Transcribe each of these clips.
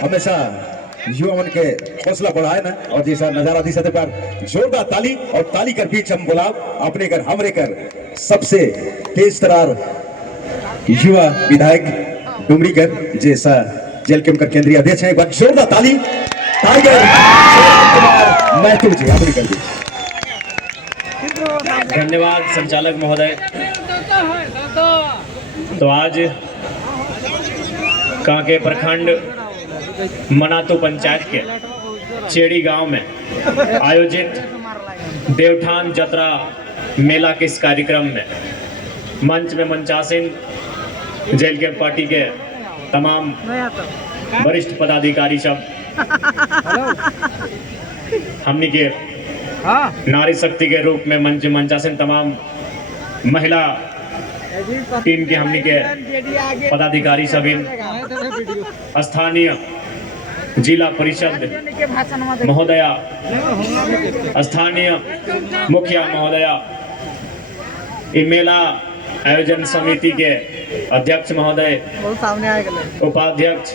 हमेशा युवा मन के हौसला बढ़ाए ना और जैसा नजारा दी सते पर जोरदार ताली और ताली कर बीच हम बुलाओ अपने कर हमरे कर सबसे तेज तरार युवा विधायक डुमरीकर जैसा जेल कैंप का केंद्रीय अध्यक्ष है। एक बार जोरदार ताली टाइगर महतो जी अपने कर बीच। धन्यवाद संचालक महोदय। तो आज कांके प्रखंड मनातू पंचायत के चेड़ी गांव में आयोजित देवठान जतरा मेला के इस कार्यक्रम में मंच में मंचासीन जेल के पार्टी के तमाम वरिष्ठ पदाधिकारी सब हमनी के नारी शक्ति के रूप में मंच मंचासीन तमाम महिला टीम के हमनी के पदाधिकारी सभी स्थानीय जिला परिषद महोदया, स्थानीय मुखिया महोदया, मेला आयोजन समिति के अध्यक्ष महोदय, उपाध्यक्ष,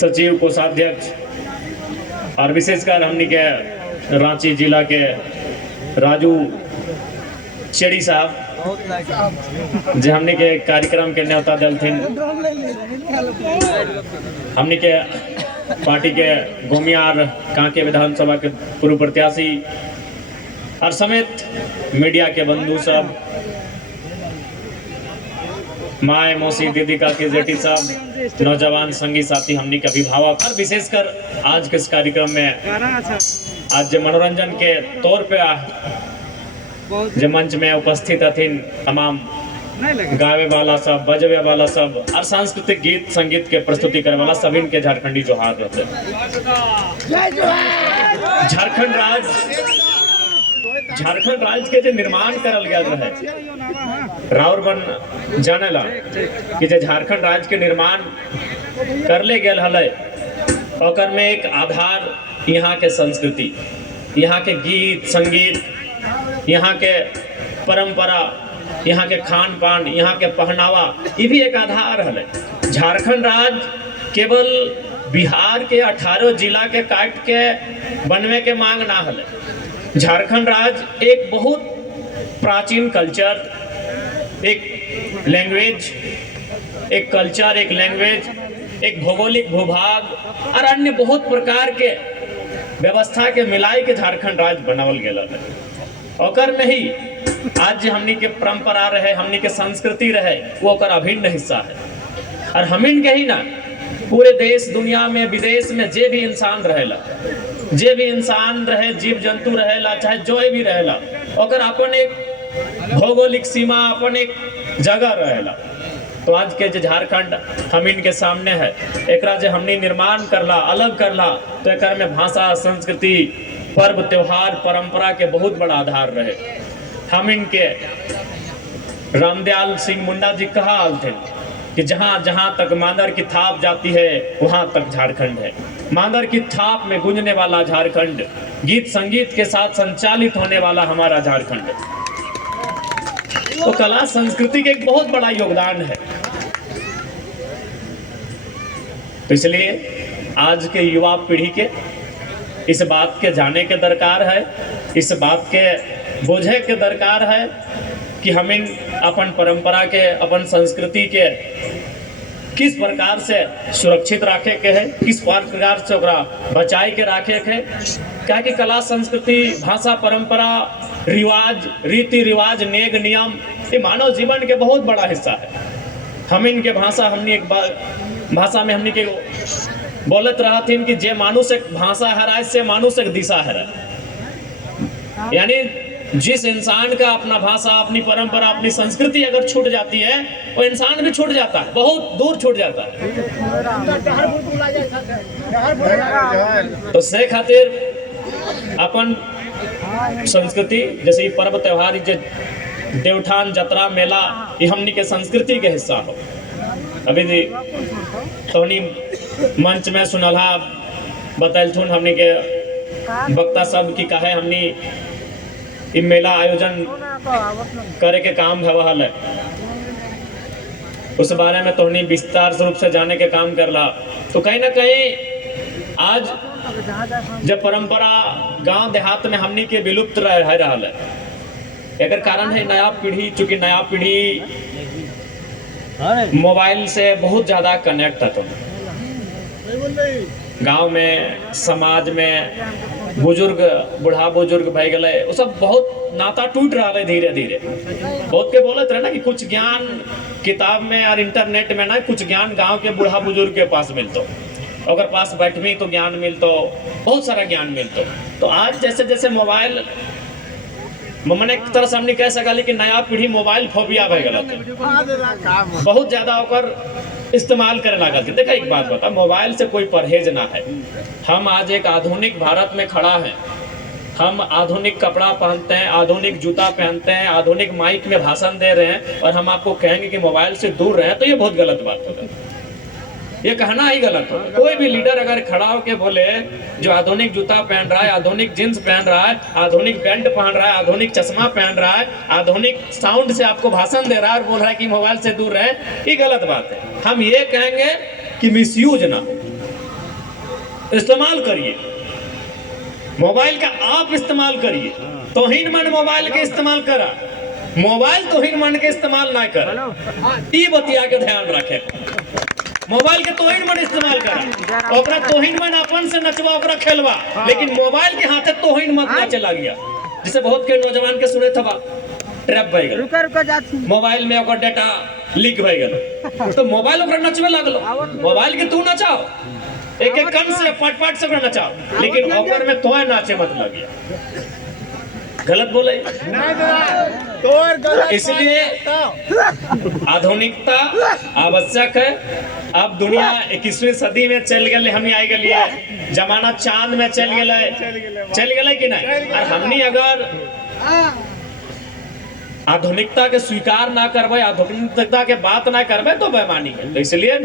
सचिव, कोषाध्यक्ष और विशेषकर हमनी के रांची जिला के राजू चेड़ी साहब जो हमने के कार्यक्रम के न्योता दल थे, हमने के पार्टी के गोमियार कांके विधानसभा के पूर्व प्रत्याशी और समेत मीडिया के बंधु सब, माए मौसी दीदी का के जेठी साहब, नौजवान संगी साथी, हमने के अभिभावक और विशेषकर आज के इस कार्यक्रम में आज मनोरंजन के तौर पे जो मंच में उपस्थित अथिन तमाम गावे वाला सब, बजवे वाला सब और सांस्कृतिक गीत संगीत के प्रस्तुति करे वाला सभी के झारखंडी जोहार रहते। झारखंड राज्य के जो निर्माण करल गया रहे राउर बन जानेला कि जो झारखंड राज्य के निर्माण करले गेल हले ओकर में एक आधार यहाँ के संस्कृति, यहाँ के गीत संगीत, यहाँ के परंपरा, यहाँ के खान पान, यहाँ के पहनावा, ये भी एक आधार है। झारखंड राज्य केवल बिहार के 18 जिला के काट के बनवे के मांग ना है। झारखंड राज्य एक बहुत प्राचीन कल्चर, एक लैंग्वेज, एक कल्चर, एक लैंग्वेज, एक भौगोलिक भूभाग और अन्य बहुत प्रकार के व्यवस्था के मिलाई के झारखंड राज्य बनावल गेल है। ओकर में ही आज हमनी के परंपरा रहे, हमनी के संस्कृति रहे, वो ओकर अभिन्न हिस्सा है। और हमिन के ही ना पूरे देश दुनिया में विदेश में जे भी इंसान रहेला, जे भी इंसान रहे, जीव जंतु रहेला, चाहे जो भी रहेला, ओकर अपन एक भौगोलिक सीमा, अपन एक जगह रहेला। तो आज के जो झारखंड हमिन के सामने है, एकरा जो हमनी निर्माण करला, अलग करला, तो एकर में भाषा, संस्कृति, पर्व त्योहार, परंपरा के बहुत बड़ा आधार रहे। हम इनके रामदयाल सिंह मुंडा जी कहा थे कि जहाँ जहाँ तक मांदर की थाप जाती है वहाँ तक झारखंड है। मांदर की थाप में गूंजने वाला झारखंड, गीत संगीत के साथ संचालित होने वाला हमारा झारखंड, तो कला संस्कृति के एक बहुत बड़ा योगदान है। तो इसलिए आज के युवा पीढ़ी के इस बात के जाने के दरकार है, इस बात के बोझे के दरकार है कि हमें अपन परंपरा के, अपन संस्कृति के किस प्रकार से सुरक्षित रखे के है, किस प्रकार से ओकरा बचाए के रखे के है। क्या कि कला संस्कृति, भाषा, परंपरा, रिवाज, रीति रिवाज, नेग नियम, ये मानव जीवन के बहुत बड़ा हिस्सा है। हम इनके भाषा, हमने एक भाषा में हमने के बोलत रहा थी कि जे मानुष एक भाषा हराए से मानुष एक दिशा हराए। यानी जिस इंसान का अपना भाषा, अपनी परंपरा, अपनी संस्कृति अगर छूट जाती है, वो इंसान भी छूट जाता है, बहुत दूर छूट जाता है। तो से खातिर अपन संस्कृति, जैसे पर्व त्योहार, जे देवठान जतरा मेला, ये हमनी के संस्कृति के हिस्सा हो। अभी तोहनी मंच में सुनला बतैलथुन हमनी के वक्ता सब की कहे हमनी इ मेला आयोजन करे के काम भवल है। उस बारे में तोहनी विस्तार रूप से जाने के काम करला। तो कहीं ना कहीं आज जब परंपरा गांव देहात में हमनी के विलुप्त रह रहा है, एकर कारण है नया पीढ़ी, चूंकि नया पीढ़ी मोबाइल से बहुत ज़्यादा कनेक्ट है। तो गांव में समाज में बुजुर्ग बूढ़ा बुजुर्ग भय गए, वो सब बहुत नाता टूट रहा है धीरे धीरे। बहुत के बोलते रहे ना कि कुछ ज्ञान किताब में और इंटरनेट में ना, कुछ ज्ञान गांव के बूढ़ा बुजुर्ग के पास मिलतो, अगर पास बैठवी तो ज्ञान मिलतो, बहुत सारा ज्ञान मिलतो। तो आज जैसे जैसे मोबाइल मैंने एक तरह से हमने कह सका, लेकिन नया पीढ़ी मोबाइल फोबिया भय गलत है, बहुत ज्यादा होकर इस्तेमाल करे लागल। देखा एक बात बता, मोबाइल से कोई परहेज ना है। हम आज एक आधुनिक भारत में खड़ा है, हम आधुनिक कपड़ा पहनते हैं, आधुनिक जूता पहनते हैं, आधुनिक माइक में भाषण दे रहे हैं, और हम आपको कहेंगे कि मोबाइल से दूर रहें, तो ये बहुत गलत बात होगा। ये कहना ही गलत हो। कोई भी लीडर अगर खड़ा होकर बोले जो आधुनिक जूता पहन रहा है, आधुनिक जींस पहन रहा है, आधुनिक बेल्ट पहन रहा है, आधुनिक चश्मा पहन रहा है, आधुनिक साउंड से आपको भाषण दे रहा है और बोल रहा है कि मोबाइल से दूर रहे, ये गलत बात है। हम ये कहेंगे कि मिसयूज ना, इस्तेमाल करिए मोबाइल का, आप इस्तेमाल करिए। तोहिन मन मोबाइल के इस्तेमाल करा, मोबाइल तोहिन मन के इस्तेमाल ना करा, ये बतिया के ध्यान रखे। मोबाइल के तोहिन मन इस्तेमाल करा, ओकरा तोहिन मन अपन से नचवा, ओकरा खेलवा, लेकिन मोबाइल के हाथे तोहिन मत नाचे लग गया। जिसे बहुत के नौजवान के सुने था ट्रैप भय गए, मोबाइल में ओकर डाटा लीक भय गए, तो मोबाइल ओकरा नचवे लगलो। मोबाइल के तू नचाओ, एक एक कन से पाट पाट से ओकरा नचाओ, लेकिन ओकर में तोय नाचे मत लग गया। गलत बोले, इसलिए आधुनिकता आवश्यक है। अब दुनिया 21वीं सदी में चल गए, हम आई गए, जमाना चांद में चल गए कि नहीं। और हमनी अगर आधुनिकता के स्वीकार ना करबे, आधुनिकता के बात ना करबे, तो बेमानी है। तो इसलिए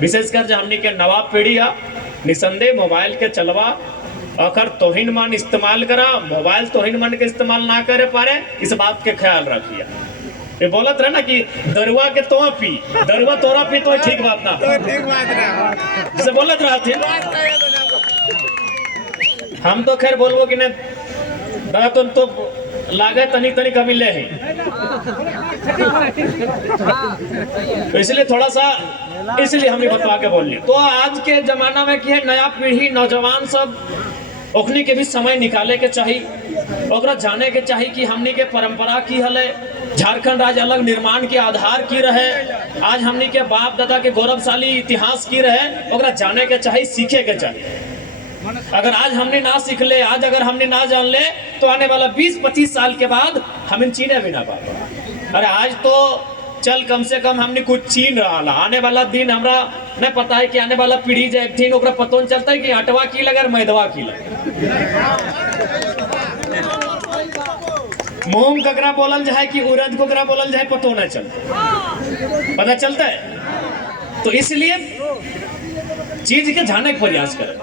विशेषकर जो हमनी के नवा पीढ़ी है, निसंदेह मोबाइल के चलवा, अगर तोहिन मन इस्तेमाल करा, मोबाइल तोहिन मन के इस्तेमाल ना करे पारे, इस बात के ख्याल रखिए। ये बोलत रहे ना कि दरुआ के तो पी, दरुआ तोरा पी, तो ठीक बात ना, जैसे बोलत रहा थे। हम तो खैर बोलबो कि नहीं दादा, तुम तो लागे तनी तनी कमी ले ही, तो इसलिए थोड़ा सा, इसलिए हमने बता के बोल लिया। तो आज के जमाना में क्या है, नया पीढ़ी नौजवान सब ओखनी के भी समय निकाले के चाहिए, ओकरा जाने के चाहिए कि हमनी के परंपरा की हले, झारखंड राज्य अलग निर्माण के आधार की रहे, आज हमनी के बाप दादा के गौरवशाली इतिहास की रहे, ओकरा जाने के चाहिए, सीखे के चाहिए। अगर आज हमने ना सीख ले, आज अगर हमने ना जान ले, तो आने वाला 20-25 साल के बाद हम इन चीने भी ना पाते। अरे आज तो चल कम से कम हमने कुछ चीन रहा, आने वाला दिन हमरा नहीं पता है कि आने वाला पीढ़ी जो एक दिन ओकरा पतो नहीं चलता है कि आटवा की लगे और मैदवा की लगे, मूंग ककरा बोलल जाए कि उड़द कोकरा बोलल जाए, पतो नहीं चलता, पता चलता है। तो इसलिए चीज के जाने के प्रयास करें,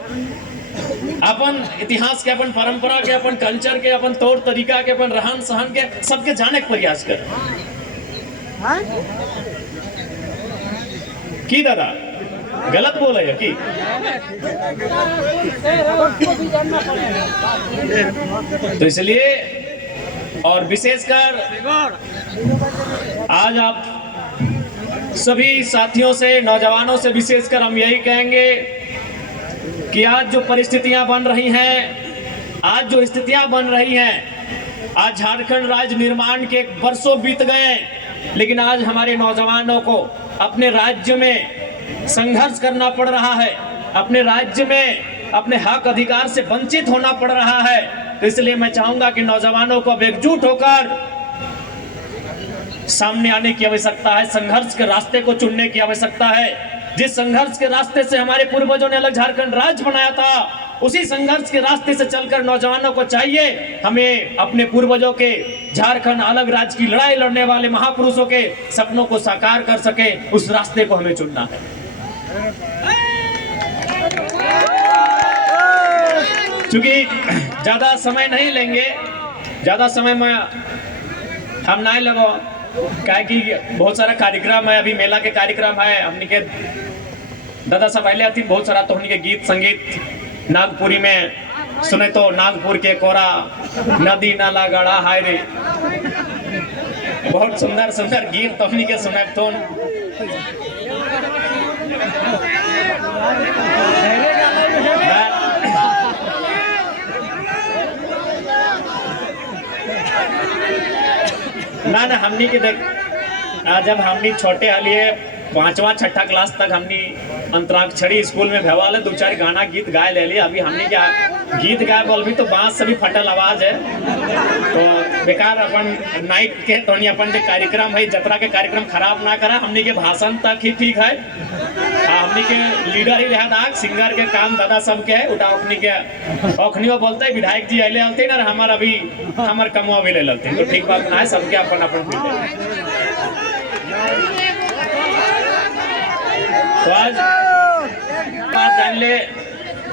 अपन इतिहास के, अपन परंपरा के, अपन कल्चर के, अपन तौर तरीका के, अपन रहन सहन के, सबके जाने के प्रयास करें। की दादा गलत बोले है कि? तो इसलिए, और विशेषकर आज आप सभी साथियों से, नौजवानों से विशेषकर हम यही कहेंगे कि आज जो परिस्थितियां बन रही हैं, आज जो स्थितियां बन रही हैं, आज झारखंड राज्य निर्माण के वर्षों बीत गए, लेकिन आज हमारे नौजवानों को अपने राज्य में संघर्ष करना पड़ रहा है, अपने राज्य में अपने हक अधिकार से वंचित होना पड़ रहा है। तो इसलिए मैं चाहूंगा कि नौजवानों को अब एकजुट होकर सामने आने की आवश्यकता है, संघर्ष के रास्ते को चुनने की आवश्यकता है। जिस संघर्ष के रास्ते से हमारे पूर्वजों ने अलग झारखंड राज्य बनाया था, उसी संघर्ष के रास्ते से चलकर नौजवानों को चाहिए हमें अपने पूर्वजों के झारखंड अलग राज्य की लड़ाई लड़ने वाले महापुरुषों के सपनों को साकार कर सके, उस रास्ते को हमें चुनना है। क्योंकि ज्यादा समय नहीं लेंगे, ज्यादा समय में हम नहीं लगो, क्या कि बहुत सारा कार्यक्रम है, अभी मेला के कार्यक्रम है हमने के दादा सब पहले आती बहुत सारा, तो हमने के गीत संगीत नागपुरी में सुने तो नागपुर के कोरा नदी नाला गड़ा हाय रे, बहुत सुंदर सुंदर गीत तो हमने के सुने तो ना हमनी के देख जब हमनी छोटे हलिए 5वां 6ठा क्लास तक हमनी अंतराक्षरी स्कूल में भेवाल है, 2-4 गाना गीत गाए ले लिया। अभी हमनी क्या गीत गाए बोल भी तो बांस से भी फटल आवाज है, तो बेकार अपन नाइट के तो अपन जो कार्यक्रम है जतरा के कार्यक्रम खराब ना करा, हमनी के भाषण तक ही ठीक है। हमनी के लीडर ही रहा सिंगर के काम दादा सब के है, उठा अपनी के अखनियो बोलते विधायक जी अले अलते ना हमार अभी हमार कमुआ भी ले लेते, तो ठीक बात ना है, सबके अपन अपन तो आज बात जान ले